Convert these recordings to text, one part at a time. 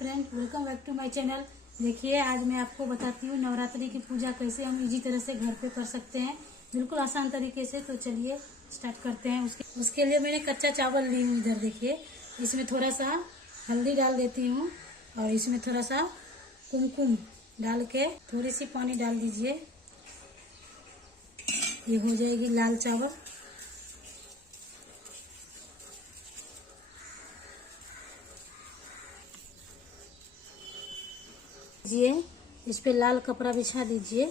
Friend, welcome back to my channel. देखिए आज मैं आपको बताती हूँ नवरात्रि की पूजा कैसे हम इजी तरह से घर पे कर सकते हैं, बिल्कुल आसान तरीके से। तो चलिए स्टार्ट करते हैं। उसके लिए मैंने कच्चा चावल ली हूँ। इधर देखिए, इसमें थोड़ा सा हल्दी डाल देती हूँ और इसमें थोड़ा सा कुमकुम डाल के थोड़ी सी पानी डाल दीजिए। ये हो जाएगी लाल चावल। इस पे लाल कपड़ा बिछा दीजिए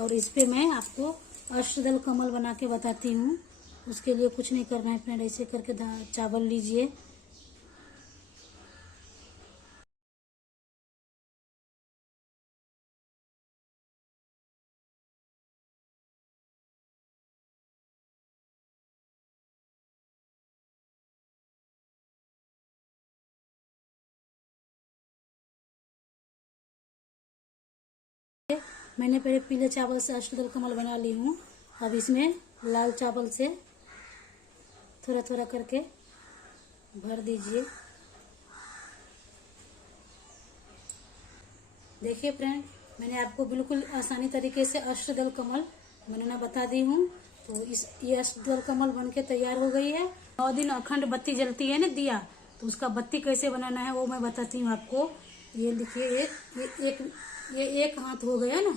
और इस पे मैं आपको अष्टदल कमल बना के बताती हूँ। उसके लिए कुछ नहीं करना है फ्रेंड, ऐसे करके चावल लीजिए। मैंने पहले पीले चावल से अष्टदल कमल बना ली हूँ। अब इसमें लाल चावल से थोड़ा थोड़ा करके भर दीजिए। देखिए फ्रेंड, मैंने आपको बिल्कुल आसानी तरीके से अष्टदल कमल बनाना बता दी हूँ। तो ये अष्टदल कमल बनके तैयार हो गई है। 9 दिन अखंड बत्ती जलती है ना दिया, तो उसका बत्ती कैसे बनाना है वो मैं बताती हूँ आपको। ये देखिए, ये एक हाथ हो गया ना,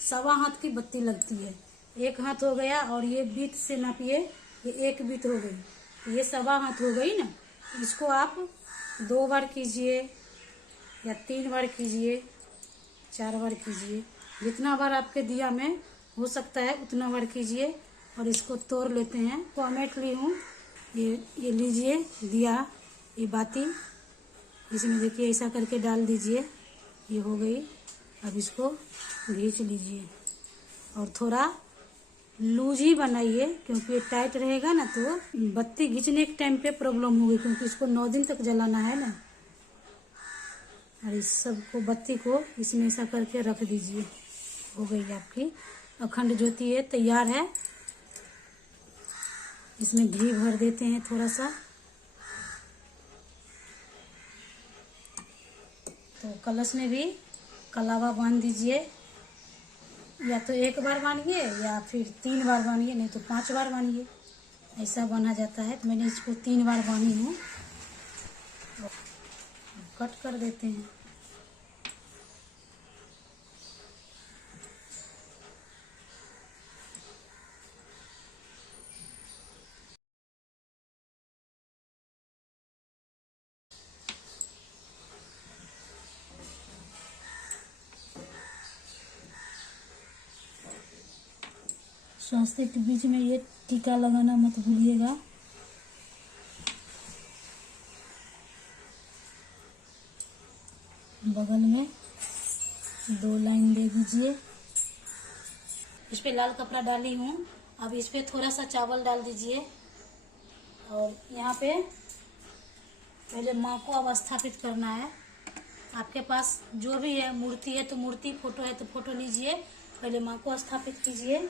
1.25 हाथ की बत्ती लगती है। एक हाथ हो गया और ये बीत से नापिए, ये एक बीत हो गई, ये 1.25 हाथ हो गई ना। इसको आप 2 बार कीजिए या 3 बार कीजिए, 4 बार कीजिए, जितना बार आपके दिया में हो सकता है उतना बार कीजिए। और इसको तोड़ लेते हैं। फॉर्मेट ली हूँ, ये लीजिए दिया, ये बाती, इसमें देखिए ऐसा करके डाल दीजिए। ये हो गई। अब इसको खींच लीजिए और थोड़ा लूज ही बनाइए, क्योंकि ये टाइट रहेगा ना तो बत्ती खींचने के टाइम पे प्रॉब्लम होगी, क्योंकि इसको 9 दिन तक जलाना है ना। और इस सब को बत्ती को इसमें ऐसा करके रख दीजिए। हो गई आपकी अखंड ज्योति, है तैयार है। इसमें घी भर देते हैं थोड़ा सा। तो कलश में भी कलावा बांध दीजिए, या तो 1 बार बांधिए या फिर 3 बार बांधिए, नहीं तो 5 बार बांधिए। ऐसा बांधा जाता है। तो मैंने इसको 3 बार बांधी हूँ। कट कर देते हैं। स्वास्थ्य के बीच में ये टीका लगाना मत भूलिएगा। बगल में 2 लाइन दे दीजिए। इस पे लाल कपड़ा डाली हूँ। अब इस पे थोड़ा सा चावल डाल दीजिए और यहाँ पे पहले माँ को अब स्थापित करना है। आपके पास जो भी है, मूर्ति है तो मूर्ति, फोटो है तो फोटो लीजिए। पहले माँ को स्थापित कीजिए।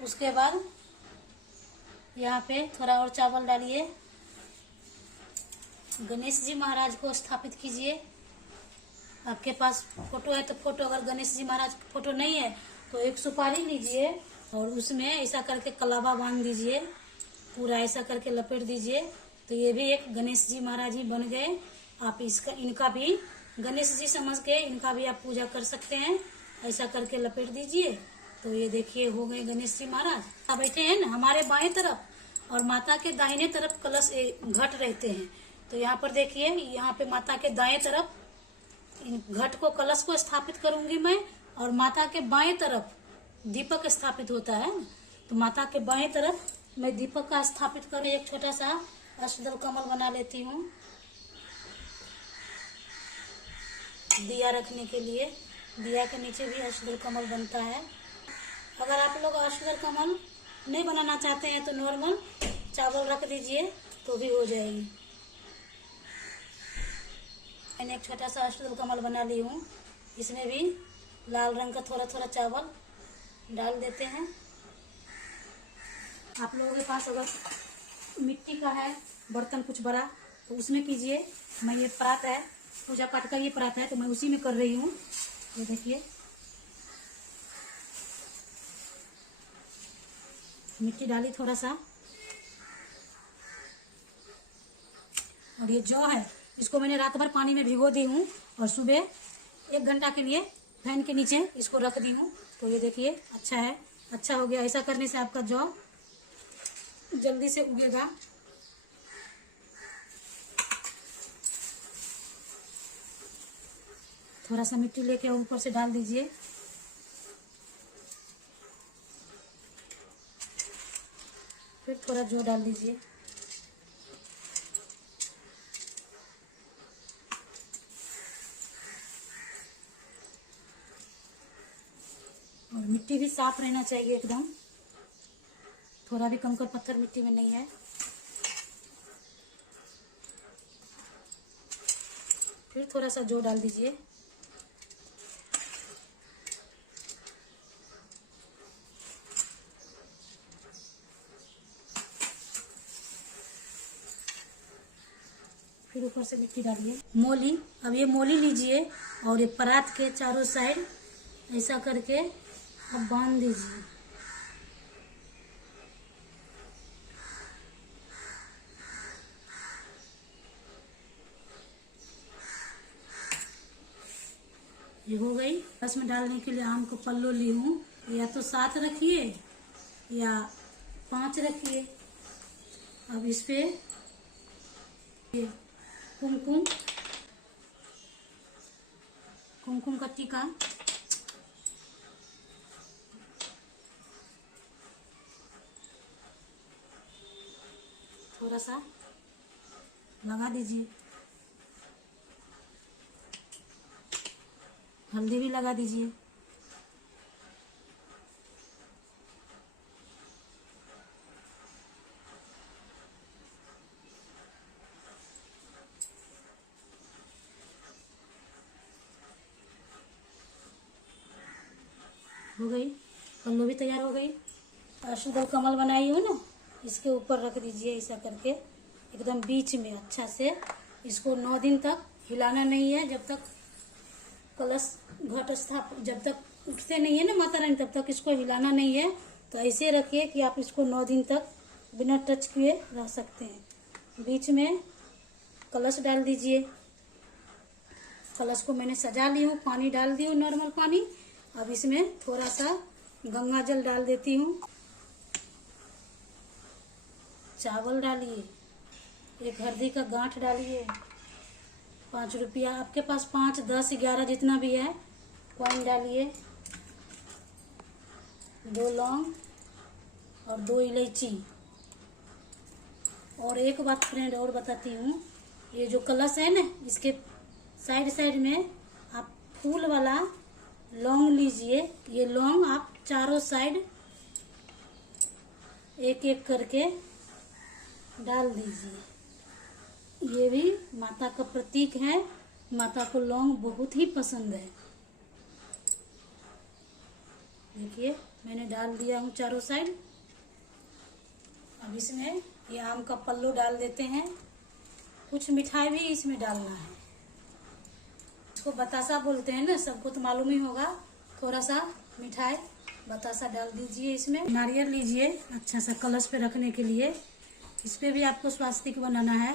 उसके बाद यहाँ पे थोड़ा और चावल डालिए। गणेश जी महाराज को स्थापित कीजिए। आपके पास फोटो है तो फोटो, अगर गणेश जी महाराज फोटो नहीं है तो एक सुपारी लीजिए और उसमें ऐसा करके कलावा बांध दीजिए, पूरा ऐसा करके लपेट दीजिए। तो ये भी एक गणेश जी महाराज ही बन गए। आप इनका भी गणेश जी समझ के इनका भी आप पूजा कर सकते हैं। ऐसा करके लपेट दीजिए। तो ये देखिए हो गए गणेश जी महाराज। बैठे हैं ना हमारे बाएं तरफ, और माता के दाहिने तरफ कलश घट रहते हैं। तो यहाँ पर देखिए, यहाँ पे माता के दाएं तरफ इन घट को, कलश को स्थापित करूंगी मैं, और माता के बाएं तरफ दीपक स्थापित होता है। तो माता के बाएं तरफ मैं दीपक का स्थापित कर एक छोटा सा अष्टदल कमल बना लेती हूँ दिया रखने के लिए। दिया के नीचे भी अष्टदल कमल बनता है। अगर आप लोग अष्टदल कमल नहीं बनाना चाहते हैं तो नॉर्मल चावल रख दीजिए तो भी हो जाएगी। मैंने एक छोटा सा अष्टदल कमल बना ली हूँ। इसमें भी लाल रंग का थोड़ा थोड़ा चावल डाल देते हैं। आप लोगों के पास अगर मिट्टी का है बर्तन कुछ बड़ा तो उसमें कीजिए। मैं ये परात है पूजा पाठ का ये पराठा है तो मैं उसी में कर रही हूँ। ये देखिए मिट्टी डाली थोड़ा सा, और ये जौ है इसको मैंने रात भर पानी में भिगो दी हूँ और सुबह 1 घंटा के लिए फैन के नीचे इसको रख दी हूँ। तो ये देखिए अच्छा है, अच्छा हो गया। ऐसा करने से आपका जौ जल्दी से उगेगा। थोड़ा सा मिट्टी लेके ऊपर से डाल दीजिए। फिर थोड़ा जौ डाल दीजिए। और मिट्टी भी साफ रहना चाहिए एकदम, थोड़ा भी कंकड़ पत्थर मिट्टी में नहीं है। फिर थोड़ा सा जौ डाल दीजिए। फिर ऊपर से मिट्टी डालिए। मोली, अब ये मोली लीजिए और ये परात के चारों साइड ऐसा करके अब बांध दीजिए। ये हो गई। रस में डालने के लिए आम को पल्लो ली हूँ, या तो 7 रखिए या 5 रखिए। अब इस पे कुमकुम का टीका, थोड़ा सा लगा दीजिए। हल्दी भी लगा दीजिए। हो गई, पल्लू भी तैयार हो गई। अष्टदल कमल बनाई हूँ ना, इसके ऊपर रख दीजिए ऐसा करके एकदम बीच में अच्छा से। इसको 9 दिन तक हिलाना नहीं है, जब तक कलश घट स्थापन, जब तक उठते नहीं है ना माता रानी तब तक इसको हिलाना नहीं है। तो ऐसे रखिए कि आप इसको 9 दिन तक बिना टच किए रख सकते हैं। बीच में कलश डाल दीजिए। कलश को मैंने सजा ली हूँ, पानी डाल दी हूँ नॉर्मल पानी। अब इसमें थोड़ा सा गंगा जल डाल देती हूँ। चावल डालिए, एक हल्दी का गांठ डालिए, 5 रुपया, आपके पास 5, 10, 11 जितना भी है कॉइन डालिए, 2 लौंग और 2 इलायची। और एक बात फ्रेंड और बताती हूँ, ये जो कलश है ना इसके साइड साइड में आप फूल वाला लौंग लीजिए। ये लौंग आप चारों साइड एक एक करके डाल दीजिए। ये भी माता का प्रतीक है, माता को लौंग बहुत ही पसंद है। देखिए मैंने डाल दिया हूँ चारों साइड। अब इसमें ये आम का पल्लू डाल देते हैं। कुछ मिठाई भी इसमें डालना है। इसको बतासा बोलते हैं ना, सबको तो मालूम ही होगा। थोड़ा सा मिठाई बतासा डाल दीजिए। इसमें नारियल लीजिए अच्छा सा कलश पे रखने के लिए। इस पे भी आपको स्वास्तिक बनाना है।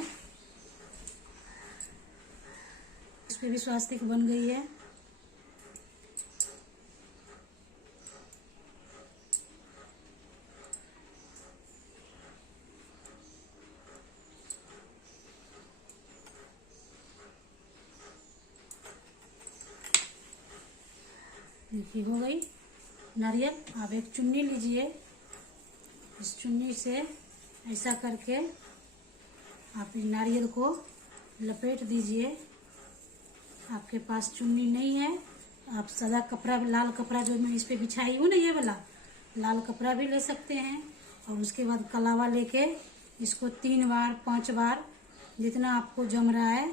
इस पे भी स्वास्तिक बन गई है। देखिए हो गई नारियल। आप एक चुन्नी लीजिए, इस चुन्नी से ऐसा करके आप इस नारियल को लपेट दीजिए। आपके पास चुन्नी नहीं है, आप सादा कपड़ा, लाल कपड़ा जो मैं इस पे बिछाई हूँ ना, ये वाला लाल कपड़ा भी ले सकते हैं। और उसके बाद कलावा लेके इसको 3 बार 5 बार जितना आपको जम रहा है,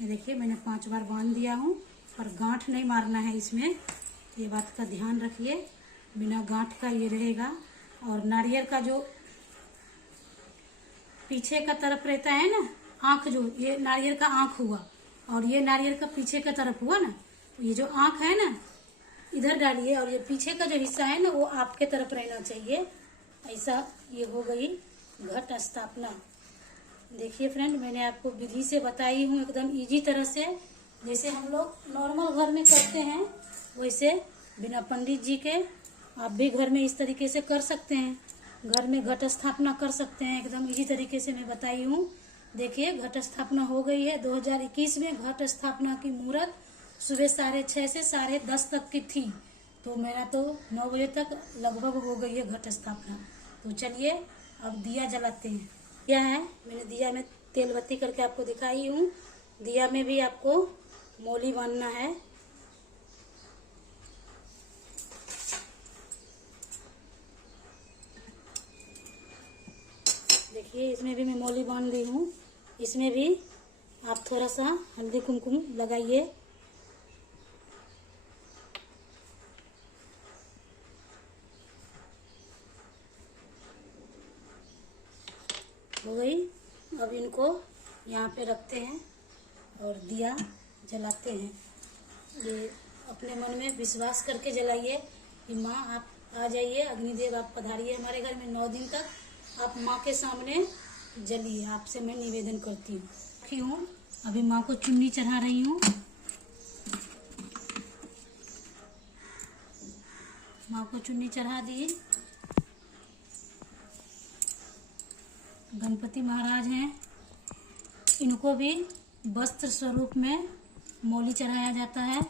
ये देखिए मैंने 5 बार बांध दिया हूँ। पर गांठ नहीं मारना है इसमें, ये बात का ध्यान रखिए। बिना गांठ का ये रहेगा। और नारियल का जो पीछे का तरफ रहता है ना, आँख, जो ये नारियल का आँख हुआ, और ये नारियल का पीछे का तरफ हुआ ना, तो ये जो आँख है ना इधर डालिए, और ये पीछे का जो हिस्सा है ना वो आपके तरफ रहना चाहिए। ऐसा ये हो गई घट स्थापना। देखिए फ्रेंड, मैंने आपको विधि से बताई हूँ एकदम इजी तरह से, जैसे हम लोग नॉर्मल घर में करते हैं वैसे बिना पंडित जी के आप भी घर में इस तरीके से कर सकते हैं। घर में घट स्थापना कर सकते हैं, एकदम इजी तरीके से मैं बताई हूँ। देखिए घट स्थापना हो गई है। 2021 में घट स्थापना की मुहूर्त सुबह 6:30 से 10:30 तक की थी, तो मेरा तो 9 बजे तक लगभग हो गई है घट स्थापना। तो चलिए अब दिया जलाते हैं। दिया है, मैंने दिया में तेल बत्ती करके आपको दिखाई हूँ। दिया में भी आपको मौली बांधना है। देखिए इसमें भी मैं मौली बांध ली हूँ। इसमें भी आप थोड़ा सा हल्दी कुमकुम लगाइए। हो गई। अब इनको यहाँ पे रखते हैं और दिया जलाते हैं। ये अपने मन में विश्वास करके जलाइए कि माँ आप आ जाइए, अग्निदेव आप पधारिए हमारे घर में। 9 दिन तक आप माँ के सामने जलिए, आपसे मैं निवेदन करती हूँ। अभी माँ को चुन्नी चढ़ा रही हूँ। माँ को चुन्नी चढ़ा दी। गणपति महाराज हैं, इनको भी वस्त्र स्वरूप में मौली चढ़ाया जाता है।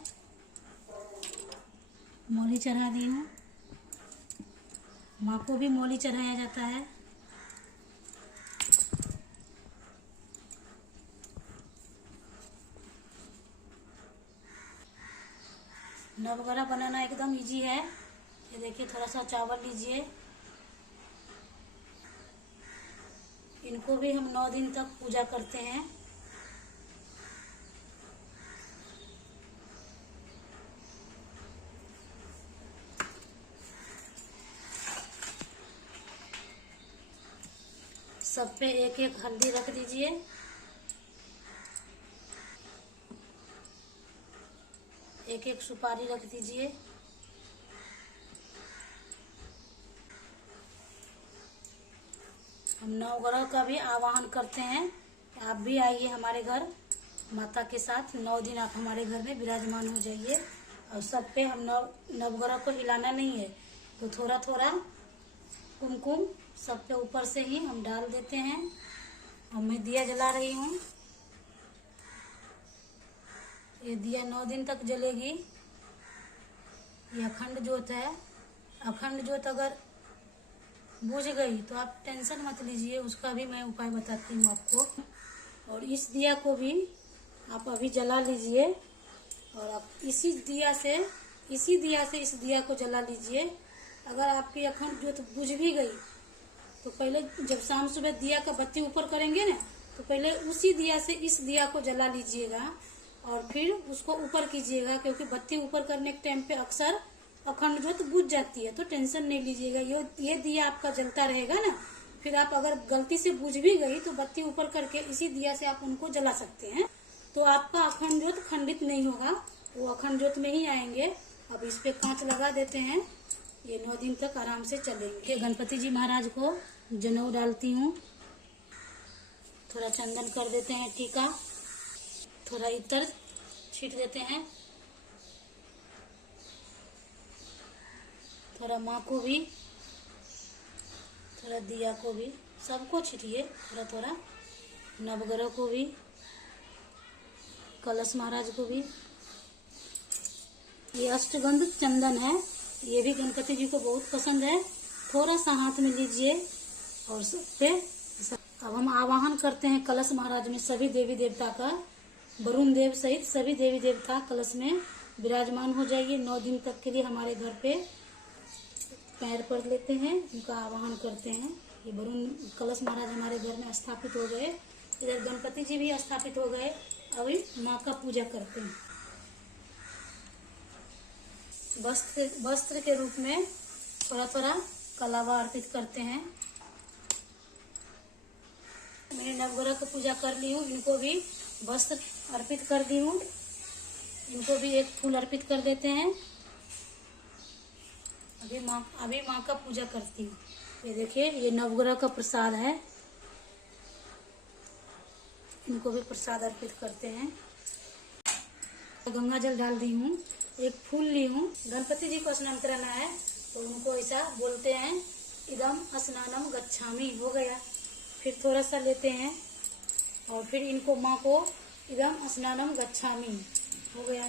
मौली चढ़ा दी हूँ। माँ को भी मौली चढ़ाया जाता है। नवग्रह बनाना एकदम इजी है। ये देखिए थोड़ा सा चावल लीजिए। इनको भी हम 9 दिन तक पूजा करते हैं। सब पे एक एक हल्दी रख दीजिए। एक एक सुपारी रख दीजिए। हम नवग्रह का भी आवाहन करते हैं। आप भी आइए हमारे घर माता के साथ। 9 दिन आप हमारे घर में विराजमान हो जाइए। और सब पे हम नवग्रह को हिलाना नहीं है, तो थोड़ा थोड़ा कुमकुम सब पे ऊपर से ही हम डाल देते हैं। और मैं दिया जला रही हूँ। ये दिया 9 दिन तक जलेगी। ये अखंड ज्योत है। अखंड ज्योत अगर बुझ गई तो आप टेंशन मत लीजिए, उसका भी मैं उपाय बताती हूँ आपको। और इस दिया को भी आप अभी जला लीजिए। और आप इसी दिया से इस दिया को जला लीजिए। अगर आपकी अखंड ज्योत बुझ भी गई तो पहले जब शाम सुबह दिया का बत्ती ऊपर करेंगे ना, तो पहले उसी दिया से इस दिया को जला लीजिएगा और फिर उसको ऊपर कीजिएगा, क्योंकि बत्ती ऊपर करने के टाइम पे अक्सर अखंड ज्योत बुझ जाती है। तो टेंशन नहीं लीजिएगा, ये दिया आपका जलता रहेगा ना। फिर आप अगर गलती से बुझ भी गई तो बत्ती ऊपर करके इसी दिया से आप उनको जला सकते हैं, तो आपका अखंड ज्योत खंडित नहीं होगा, वो अखंड ज्योत में ही आएंगे। अब इस पे कांच लगा देते हैं। ये 9 दिन तक आराम से चलेंगे। गणपति जी महाराज को जनेऊ डालती हूँ। थोड़ा चंदन कर देते हैं टीका, थोड़ा इत्र छीट देते हैं। थोड़ा माँ को भी, थोड़ा दिया को भी, सबको छिटिए थोड़ा थोड़ा। नवग्रह को भी, कलश महाराज को भी। ये अष्टगंध चंदन है, ये भी गणपति जी को बहुत पसंद है। थोड़ा सा हाथ में लीजिए और सब पे। अब हम आवाहन करते हैं कलश महाराज में सभी देवी देवता का। वरुण देव सहित सभी देवी देवता कलश में विराजमान हो जाइए। 9 दिन तक के लिए हमारे घर पे पैर पड़ लेते हैं, उनका आवाहन करते हैं। ये वरुण कलश महाराज हमारे घर में स्थापित हो गए। इधर गणपति जी भी स्थापित हो गए। अभी माँ का पूजा करते हैं। वस्त्र के रूप में थोड़ा थोड़ा कलावा अर्पित करते हैं। मैंने नवग्रह की पूजा कर ली हूँ, इनको भी वस्त्र अर्पित कर दी हूँ। इनको भी एक फूल अर्पित कर देते हैं। अभी माँ का पूजा करती हूँ। ये देखिए, ये नवग्रह का प्रसाद है। इनको भी प्रसाद अर्पित करते हैं। गंगा जल डाल दी हूँ, एक फूल ली हूँ। गणपति जी को स्नान कराना है तो उनको ऐसा बोलते हैं, इदम स्नानम गच्छामि। हो गया। फिर थोड़ा सा लेते हैं और फिर इनको माँ को इदम स्नानम गच्छामि। हो गया।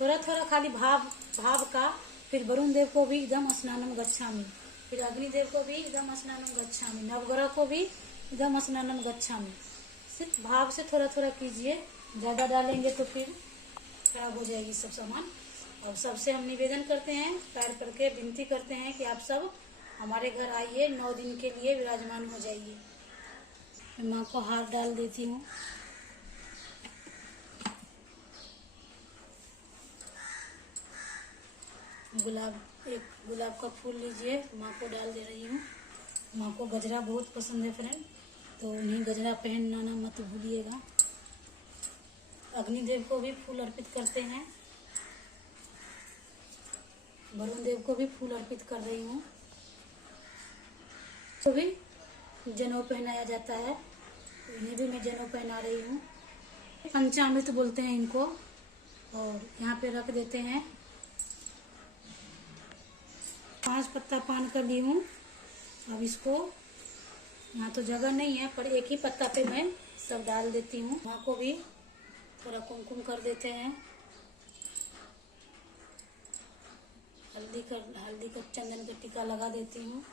थोड़ा थोड़ा खाली भाव का। फिर वरुण देव को भी इदम स्नानम गच्छामि। फिर अग्निदेव को भी इदम स्नानम गच्छामि। नवग्रह को भी इदम स्नानम गच्छामि। सिर्फ भाव से थोड़ा थोड़ा कीजिए, ज्यादा डालेंगे तो फिर खराब हो जाएगी सब सामान। और सबसे हम निवेदन करते हैं, पैर करके विनती करते हैं कि आप सब हमारे घर आइए, 9 दिन के लिए विराजमान हो जाइए। मैं माँ को हार डाल देती हूँ। एक गुलाब का फूल लीजिए, माँ को डाल दे रही हूँ। माँ को गजरा बहुत पसंद है फ्रेंड, तो उन्हें गजरा पहनाना मत भूलिएगा। अग्निदेव को भी फूल अर्पित करते हैं। वरुण देव को भी फूल अर्पित कर रही हूँ। तो भी जनेऊ पहनाया जाता है, तो इन्हें भी मैं जनेऊ पहना रही हूँ। पंचामृत बोलते हैं इनको। और यहाँ पे रख देते हैं। 5 पत्ता पान कर ली हूँ। अब इसको, यहाँ तो जगह नहीं है पर एक ही पत्ता पे मैं सब डाल देती हूँ। माँ को भी थोड़ा कुमकुम कर देते हैं। हल्दी का चंदन का टीका लगा देती हूँ।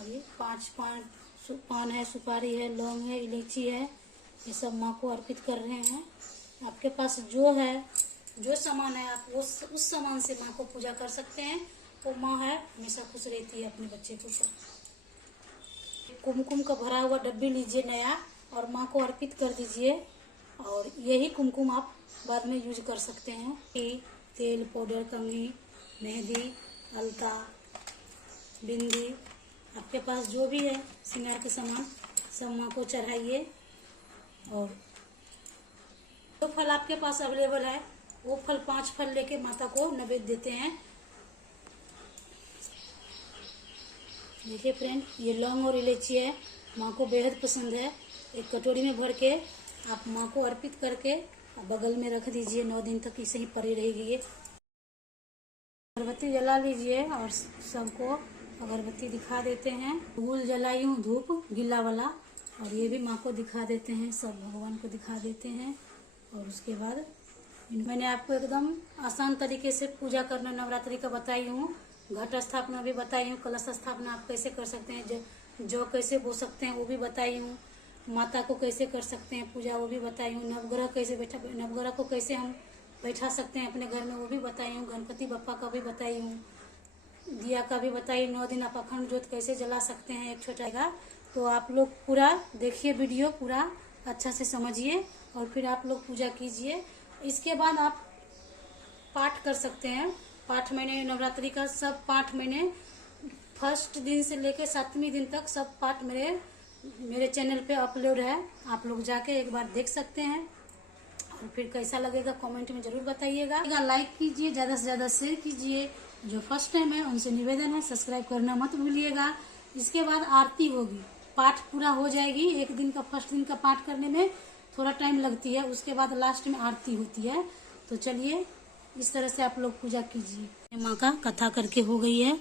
अभी 5 पान है, सुपारी है, लौंग है, इलायची है, ये सब माँ को अर्पित कर रहे हैं। आपके पास जो है, जो सामान है, आप उस सामान से माँ को पूजा कर सकते हैं। वो माँ है, हमेशा खुश रहती है अपने बच्चे के ऊपर। कुमकुम का भरा हुआ डब्बी लीजिए नया और माँ को अर्पित कर दीजिए। और यही कुमकुम आप बाद में यूज कर सकते हैं। तेल, पाउडर, कंघी, मेहंदी, अलता, बिंदी, आपके पास जो भी है श्रृंगार के सामान सब माँ को चढ़ाइए। और जो फल आपके पास अवेलेबल है वो फल 5 फल लेके माता को नैवेद्य देते हैं। देखिए फ्रेंड, ये लौंग और इलायची है, माँ को बेहद पसंद है। एक कटोरी में भर के आप माँ को अर्पित करके बगल में रख दीजिए। 9 दिन तक इसे ही पड़ी रहेगी ये। अगरबत्ती जला लीजिए और सबको अगरबत्ती दिखा देते हैं। धूल जलाई हूँ, धूप गीला वाला, और ये भी माँ को दिखा देते हैं। सब भगवान को दिखा देते हैं। और उसके बाद मैंने आपको एकदम आसान तरीके से पूजा करना नवरात्रि का बताई हूँ। घट स्थापना भी बताई हूँ। कलश स्थापना आप कैसे कर सकते हैं, जो कैसे बो सकते हैं वो भी बताई हूँ। माता को कैसे कर सकते हैं पूजा वो भी बताई हूँ। नवग्रह को कैसे हम बैठा सकते हैं अपने घर में वो भी बताई हूँ। गणपति बप्पा का भी बताई हूँ। दिया का भी बताई। 9 दिन आप अखंड ज्योत कैसे जला सकते हैं एक छोटा का। तो आप लोग पूरा देखिए, वीडियो पूरा अच्छा से समझिए और फिर आप लोग पूजा कीजिए। इसके बाद आप पाठ कर सकते हैं। पाठ मैंने नवरात्रि का सब पाठ मैंने फर्स्ट दिन से लेकर 7वें दिन तक सब पाठ मेरे चैनल पे अपलोड है। आप लोग जाके एक बार देख सकते हैं। और फिर कैसा लगेगा कमेंट में जरूर बताइएगा। लाइक कीजिए, ज्यादा से ज्यादा शेयर कीजिए। जो फर्स्ट टाइम है उनसे निवेदन है सब्सक्राइब करना मत भूलिएगा। इसके बाद आरती होगी, पाठ पूरा हो जाएगी। एक दिन का, फर्स्ट दिन का पाठ करने में थोड़ा टाइम लगती है, उसके बाद लास्ट में आरती होती है। तो चलिए इस तरह से आप लोग पूजा कीजिए। माँ का कथा करके हो गई है।